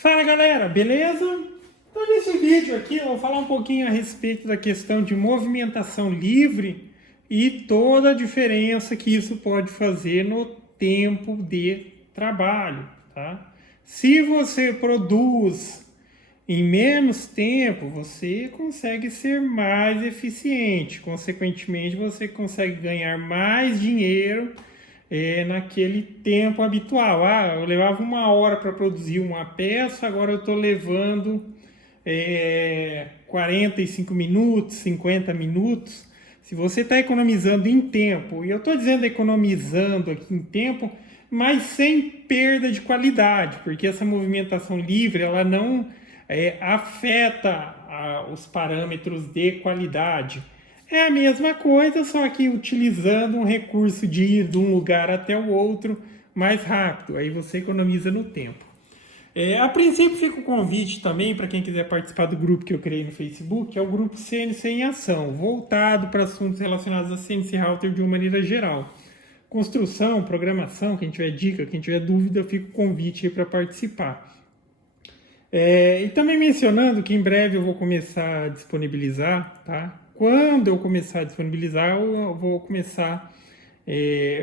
Fala galera, beleza? Então nesse vídeo aqui eu vou falar um pouquinho a respeito da questão de movimentação livre e toda a diferença que isso pode fazer no tempo de trabalho, tá? Se você produz em menos tempo, você consegue ser mais eficiente, consequentemente você consegue ganhar mais dinheiro naquele tempo habitual. Eu levava 1 hora para produzir uma peça, agora eu estou levando 45 minutos, 50 minutos. Se você está economizando em tempo, e eu estou dizendo economizando aqui em tempo, mas sem perda de qualidade, porque essa movimentação livre ela não afeta os parâmetros de qualidade. É a mesma coisa, só que utilizando um recurso de ir de um lugar até o outro mais rápido. Aí você economiza no tempo. A princípio fica o convite também para quem quiser participar do grupo que eu criei no Facebook, que é o grupo CNC em Ação, voltado para assuntos relacionados a CNC Router de uma maneira geral. Construção, programação, quem tiver dica, quem tiver dúvida, fica o convite aí para participar. E também mencionando que em breve eu vou começar a disponibilizar, tá? Quando eu começar a disponibilizar, eu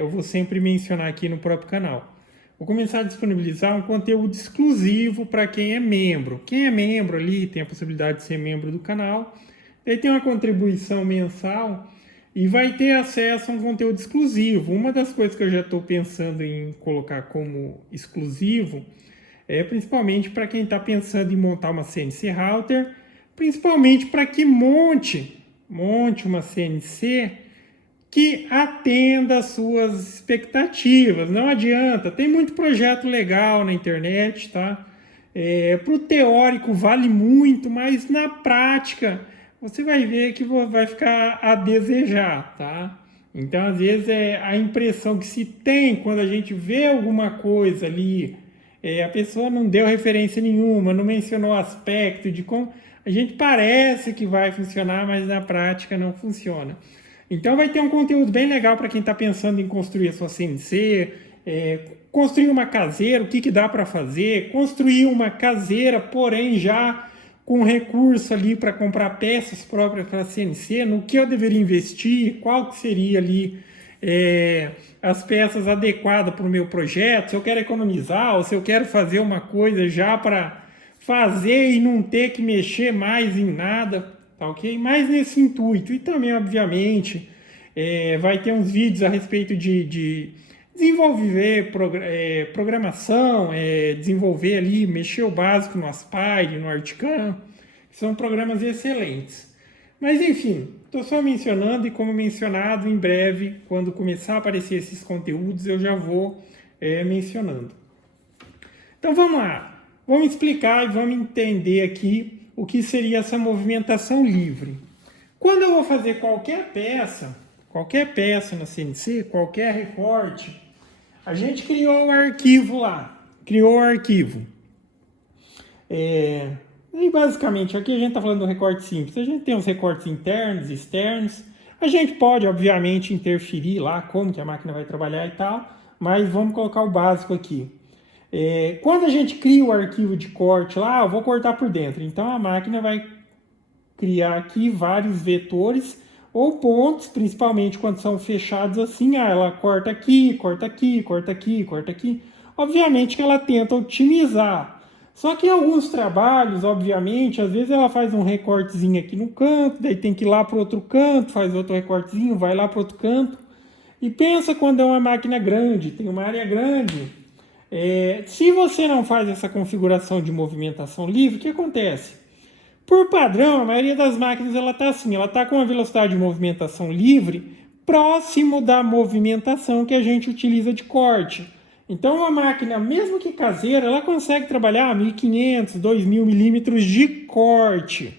vou sempre mencionar aqui no próprio canal. Vou começar a disponibilizar um conteúdo exclusivo para quem é membro. Quem é membro ali tem a possibilidade de ser membro do canal. Daí tem uma contribuição mensal e vai ter acesso a um conteúdo exclusivo. Uma das coisas que eu já estou pensando em colocar como exclusivo principalmente para quem está pensando em montar uma CNC Router, principalmente para que monte uma CNC que atenda às suas expectativas. Não adianta, tem muito projeto legal na internet, tá? Para o teórico vale muito, mas na prática você vai ver que vai ficar a desejar, tá? Então, às vezes, a impressão que se tem quando a gente vê alguma coisa ali, a pessoa não deu referência nenhuma, não mencionou aspecto de como a gente parece que vai funcionar, mas na prática não funciona. Então vai ter um conteúdo bem legal para quem está pensando em construir a sua CNC, construir uma caseira, o que dá para fazer, construir uma caseira, porém já com recurso ali para comprar peças próprias para a CNC, no que eu deveria investir, qual que seria ali as peças adequadas para o meu projeto, se eu quero economizar ou se eu quero fazer uma coisa já para fazer e não ter que mexer mais em nada, tá ok? Mais nesse intuito. E também, obviamente, vai ter uns vídeos a respeito de desenvolver programação, desenvolver ali, mexer o básico no Aspire, no Articam, que são programas excelentes. Mas enfim, estou só mencionando e como mencionado, em breve, quando começar a aparecer esses conteúdos, eu já vou mencionando. Então vamos lá, vamos explicar e vamos entender aqui o que seria essa movimentação livre. Quando eu vou fazer qualquer peça na CNC, qualquer recorte, a gente criou o arquivo lá, E basicamente aqui a gente está falando do recorte simples. A gente tem os recortes internos e externos. A gente pode, obviamente, interferir lá como que a máquina vai trabalhar e tal, mas vamos colocar o básico aqui. Quando a gente cria o arquivo de corte lá, eu vou cortar por dentro. Então a máquina vai criar aqui vários vetores ou pontos, principalmente quando são fechados assim. Ela corta aqui, corta aqui, corta aqui, corta aqui. Obviamente que ela tenta otimizar. Só que em alguns trabalhos, obviamente, às vezes ela faz um recortezinho aqui no canto, daí tem que ir lá para o outro canto, faz outro recortezinho, vai lá para o outro canto. E pensa quando é uma máquina grande, tem uma área grande. Se você não faz essa configuração de movimentação livre, o que acontece? Por padrão, a maioria das máquinas ela está assim, ela está com uma velocidade de movimentação livre próximo da movimentação que a gente utiliza de corte. Então, uma máquina, mesmo que caseira, ela consegue trabalhar 1.500, 2.000 milímetros de corte.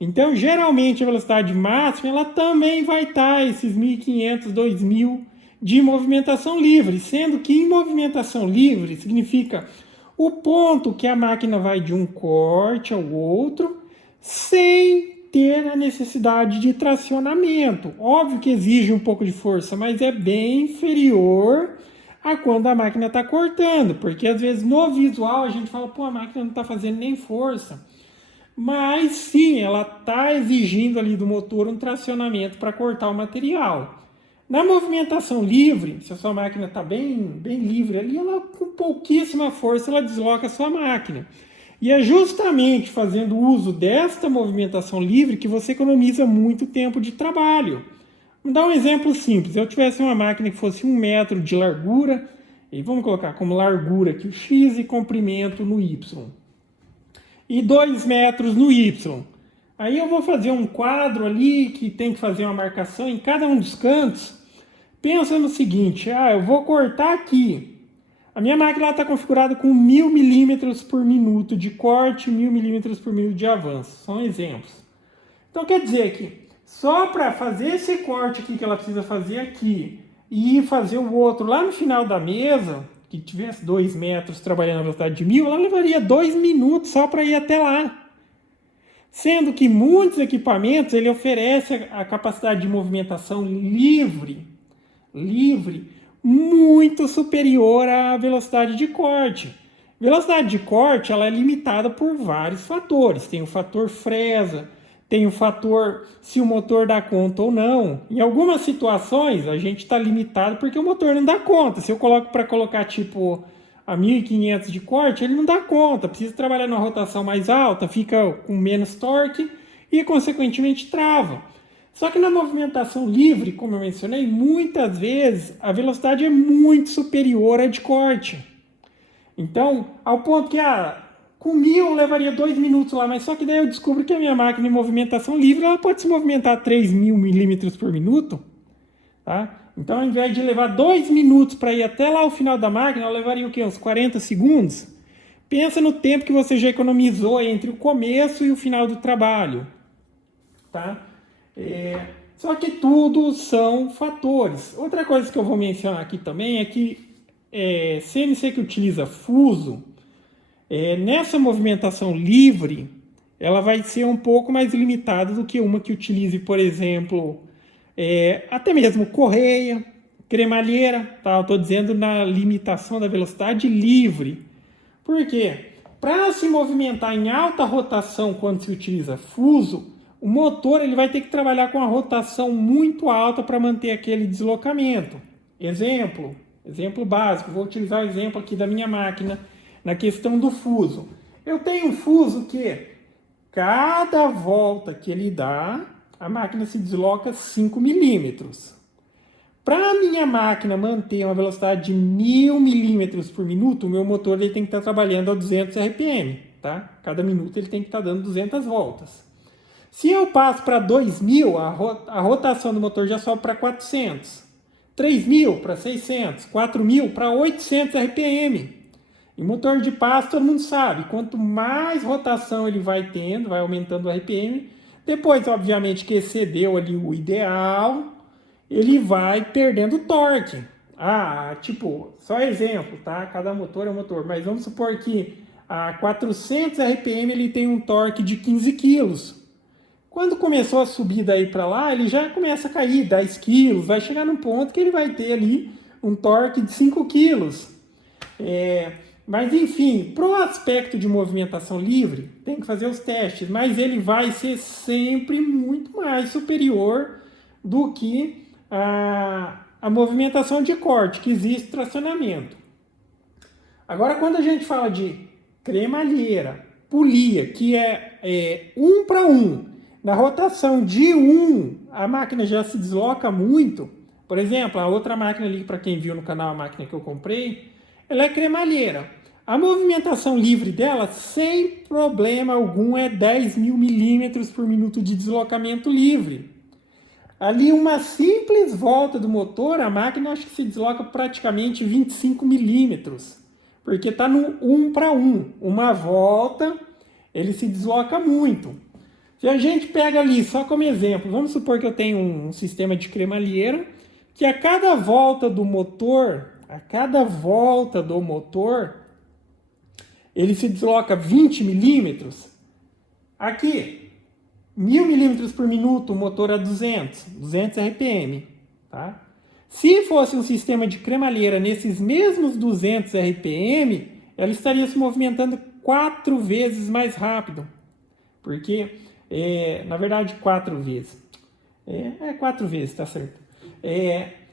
Então, geralmente, a velocidade máxima ela também vai estar esses 1.500, 2.000 de movimentação livre, sendo que em movimentação livre significa o ponto que a máquina vai de um corte ao outro sem ter a necessidade de tracionamento. Óbvio que exige um pouco de força, mas é bem inferior a quando a máquina está cortando, porque às vezes no visual a gente fala, pô, a máquina não está fazendo nem força, mas sim, ela está exigindo ali do motor um tracionamento para cortar o material. Na movimentação livre, se a sua máquina está bem livre ali, ela com pouquíssima força ela desloca a sua máquina. E é justamente fazendo uso desta movimentação livre que você economiza muito tempo de trabalho. Vamos dar um exemplo simples. Se eu tivesse uma máquina que fosse 1 metro de largura, e vamos colocar como largura aqui o X e comprimento no Y, e 2 metros no Y. Aí eu vou fazer um quadro ali que tem que fazer uma marcação em cada um dos cantos. Pensa no seguinte, eu vou cortar aqui. A minha máquina está configurada com 1000 milímetros por minuto de corte, 1000 milímetros por minuto de avanço. São exemplos. Então quer dizer que só para fazer esse corte aqui que ela precisa fazer aqui e fazer o outro lá no final da mesa, que tivesse 2 metros trabalhando na velocidade de 1000, ela levaria 2 minutos só para ir até lá. Sendo que muitos equipamentos ele oferece a capacidade de movimentação livre muito superior à velocidade de corte. Velocidade de corte ela é limitada por vários fatores. Tem o fator fresa, tem o fator se o motor dá conta ou não. Em algumas situações a gente está limitado porque o motor não dá conta. Se eu coloco para colocar tipo a 1500 de corte, ele não dá conta. Precisa trabalhar numa rotação mais alta, fica com menos torque e consequentemente trava. Só que na movimentação livre, como eu mencionei, muitas vezes a velocidade é muito superior à de corte. Então, ao ponto que com 1000 levaria 2 minutos lá, mas só que daí eu descubro que a minha máquina em movimentação livre ela pode se movimentar a 3000 milímetros por minuto. Tá? Então, ao invés de levar 2 minutos para ir até lá o final da máquina, ela levaria o quê? Uns 40 segundos? Pensa no tempo que você já economizou entre o começo e o final do trabalho. Tá? Só que tudo são fatores. Outra coisa que eu vou mencionar aqui também é que CNC que utiliza fuso, nessa movimentação livre, ela vai ser um pouco mais limitada do que uma que utilize, por exemplo, até mesmo correia, cremalheira. Tá? Eu estou dizendo na limitação da velocidade livre. Por quê? Para se movimentar em alta rotação quando se utiliza fuso, o motor ele vai ter que trabalhar com a rotação muito alta para manter aquele deslocamento. Exemplo básico, vou utilizar o exemplo aqui da minha máquina na questão do fuso. Eu tenho um fuso que cada volta que ele dá, a máquina se desloca 5 milímetros. Para a minha máquina manter uma velocidade de 1000 milímetros por minuto, o meu motor ele tem que estar trabalhando a 200 RPM. Tá? Cada minuto ele tem que estar dando 200 voltas. Se eu passo para 2000, a rotação do motor já sobe para 400. 3000 para 600. 4000 para 800 RPM. E motor de passo, todo mundo sabe, quanto mais rotação ele vai tendo, vai aumentando o RPM. Depois, obviamente, que excedeu ali o ideal, ele vai perdendo torque. Só exemplo, tá? Cada motor é um motor, mas vamos supor que a 400 RPM ele tem um torque de 15 kg. Quando começou a subir daí para lá, ele já começa a cair 10 quilos, vai chegar num ponto que ele vai ter ali um torque de 5 quilos. Mas enfim, para o aspecto de movimentação livre, tem que fazer os testes, mas ele vai ser sempre muito mais superior do que a movimentação de corte, que existe tracionamento. Agora, quando a gente fala de cremalheira, polia, que é 1 para 1, na rotação de 1, a máquina já se desloca muito. Por exemplo, a outra máquina ali, para quem viu no canal a máquina que eu comprei, ela é cremalheira. A movimentação livre dela, sem problema algum, é 10.000 milímetros por minuto de deslocamento livre. Ali, uma simples volta do motor, a máquina acho que se desloca praticamente 25 milímetros. Porque está no 1 para 1. Uma volta, ele se desloca muito. Se a gente pega ali, só como exemplo, vamos supor que eu tenho um sistema de cremalheira, que a cada volta do motor, ele se desloca 20 milímetros. Aqui, 1000 milímetros por minuto, o motor a 200 RPM. Tá? Se fosse um sistema de cremalheira nesses mesmos 200 RPM, ela estaria se movimentando 4 vezes mais rápido. Porque, na verdade, 4 vezes. 4 vezes, tá certo.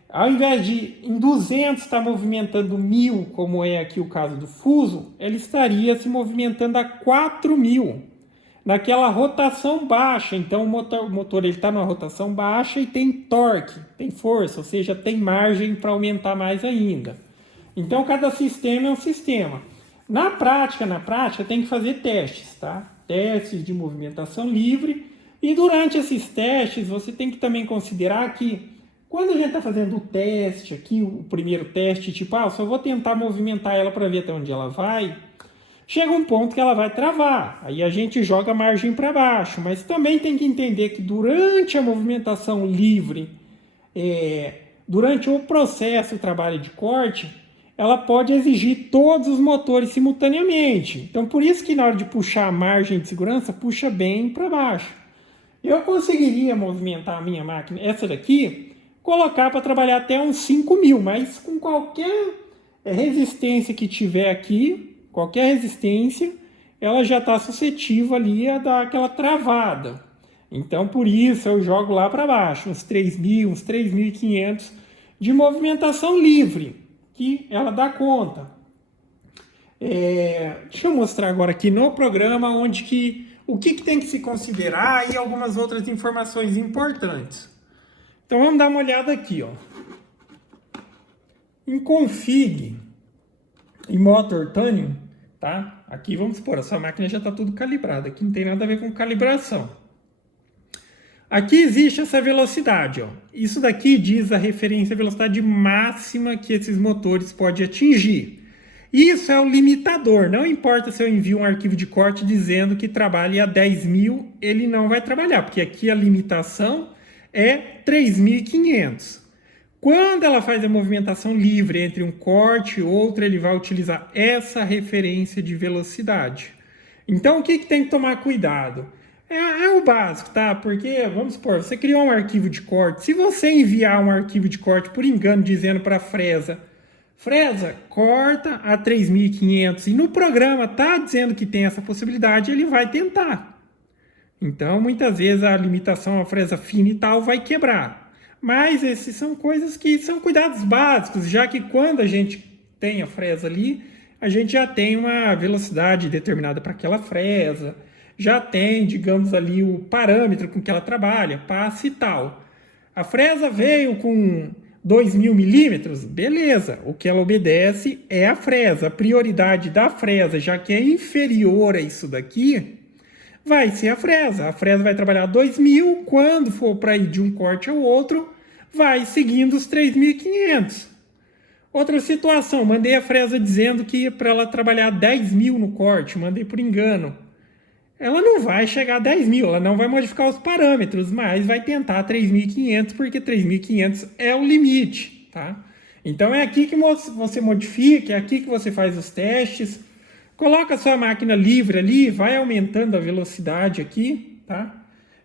Ao invés de em 200 estar movimentando 1000, como é aqui o caso do fuso, ela estaria se movimentando a 4000, naquela rotação baixa. Então o motor está numa rotação baixa e tem torque, tem força, ou seja, tem margem para aumentar mais ainda. Então cada sistema é um sistema. Na prática tem que fazer testes, tá? Testes de movimentação livre. E durante esses testes você tem que também considerar que quando a gente está fazendo o teste aqui, o primeiro teste, tipo, só vou tentar movimentar ela para ver até onde ela vai, chega um ponto que ela vai travar. Aí a gente joga a margem para baixo. Mas também tem que entender que durante a movimentação livre, durante o processo, o trabalho de corte, ela pode exigir todos os motores simultaneamente. Então, por isso que na hora de puxar a margem de segurança, puxa bem para baixo. Eu conseguiria movimentar a minha máquina, essa daqui, colocar para trabalhar até uns 5000, mas com qualquer resistência que tiver aqui, qualquer resistência, ela já está suscetível ali a dar aquela travada. Então, por isso, eu jogo lá para baixo, uns 3000, uns 3500 de movimentação livre, que ela dá conta. Deixa eu mostrar agora aqui no programa o que tem que se considerar e algumas outras informações importantes. Então vamos dar uma olhada aqui, ó. Em config, em motor tuning, tá? Aqui vamos supor, a sua máquina já está tudo calibrada, aqui não tem nada a ver com calibração. Aqui existe essa velocidade, ó. Isso daqui diz a referência à velocidade máxima que esses motores podem atingir. Isso é o limitador. Não importa se eu envio um arquivo de corte dizendo que trabalhe a 10.000, ele não vai trabalhar, porque aqui a limitação é 3.500. Quando ela faz a movimentação livre entre um corte e outro, ele vai utilizar essa referência de velocidade. Então, o que tem que tomar cuidado? É o básico, tá? Porque, vamos supor, você criou um arquivo de corte. Se você enviar um arquivo de corte por engano dizendo para a fresa, corta a 3.500, e no programa tá dizendo que tem essa possibilidade, ele vai tentar. Então, muitas vezes a limitação a fresa fina e tal vai quebrar. Mas esses são coisas que são cuidados básicos, já que quando a gente tem a fresa ali, a gente já tem uma velocidade determinada para aquela fresa, já tem, digamos ali, o parâmetro com que ela trabalha, passe e tal. A fresa veio com 2.000 milímetros, beleza, o que ela obedece é a fresa. A prioridade da fresa, já que é inferior a isso daqui, vai ser a fresa. A fresa vai trabalhar 2.000, quando for para ir de um corte ao outro, vai seguindo os 3.500. Outra situação, mandei a fresa dizendo que para ela trabalhar 10.000 no corte, mandei por engano. Ela não vai chegar a 10.000, ela não vai modificar os parâmetros, mas vai tentar 3.500, porque 3.500 é o limite, tá? Então é aqui que você modifica, é aqui que você faz os testes, coloca a sua máquina livre ali, vai aumentando a velocidade aqui, tá?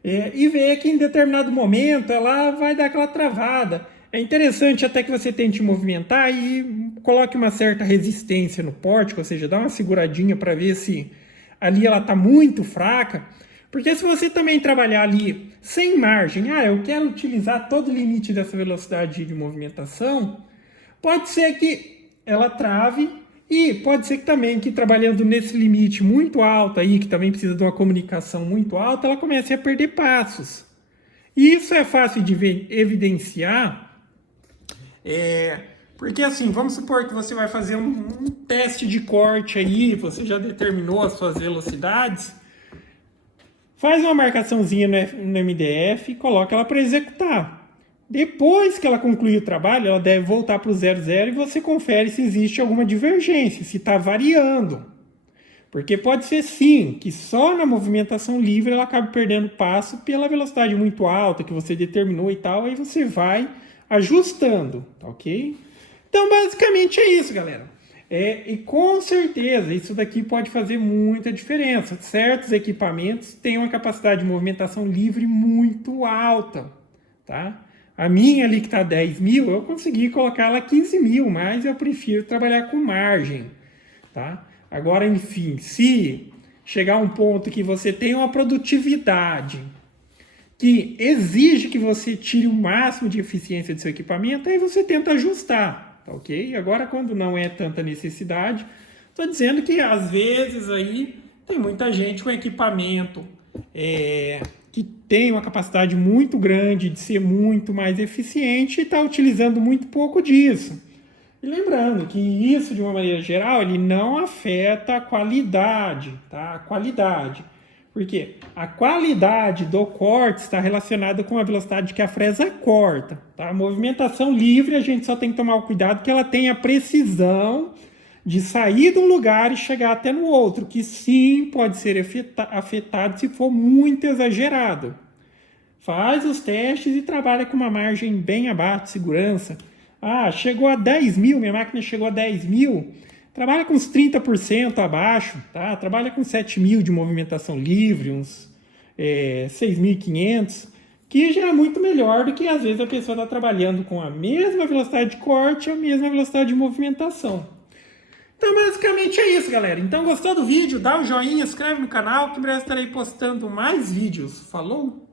E vê que em determinado momento ela vai dar aquela travada. É interessante até que você tente movimentar e coloque uma certa resistência no pórtico, ou seja, dá uma seguradinha para ver se ali ela está muito fraca, porque se você também trabalhar ali sem margem, eu quero utilizar todo o limite dessa velocidade de movimentação, pode ser que ela trave e pode ser que também que trabalhando nesse limite muito alto aí, que também precisa de uma comunicação muito alta, ela comece a perder passos. E isso é fácil de evidenciar, porque assim, vamos supor que você vai fazer um teste de corte aí, você já determinou as suas velocidades, faz uma marcaçãozinha no MDF e coloca ela para executar. Depois que ela concluir o trabalho, ela deve voltar para o 00 e você confere se existe alguma divergência, se está variando. Porque pode ser sim, que só na movimentação livre ela acabe perdendo passo pela velocidade muito alta que você determinou e tal, aí você vai ajustando, tá ok? Então, basicamente é isso, galera. E com certeza, isso daqui pode fazer muita diferença. Certos equipamentos têm uma capacidade de movimentação livre muito alta, tá? A minha ali que está 10 mil, eu consegui colocar ela 15 mil, mas eu prefiro trabalhar com margem, tá? Agora, enfim, se chegar a um ponto que você tem uma produtividade que exige que você tire o máximo de eficiência do seu equipamento, aí você tenta ajustar, tá ok? Agora, quando não é tanta necessidade, estou dizendo que às vezes aí tem muita gente com equipamento que tem uma capacidade muito grande de ser muito mais eficiente e está utilizando muito pouco disso. E lembrando que isso, de uma maneira geral, ele não afeta a qualidade, tá? A qualidade. Por quê? A qualidade do corte está relacionada com a velocidade que a fresa corta, tá? A movimentação livre, a gente só tem que tomar o cuidado que ela tenha precisão de sair de um lugar e chegar até no outro, que sim pode ser afetado se for muito exagerado. Faz os testes e trabalha com uma margem bem abaixo de segurança. Ah, chegou a 10 mil, minha máquina chegou a 10 mil. Trabalha com uns 30% abaixo, tá? Trabalha com 7 mil de movimentação livre, uns 6.500, que já é muito melhor do que às vezes a pessoa está trabalhando com a mesma velocidade de corte, a mesma velocidade de movimentação. Então, basicamente é isso, galera. Então, gostou do vídeo? Dá um joinha, inscreve no canal, que em breve estarei postando mais vídeos. Falou?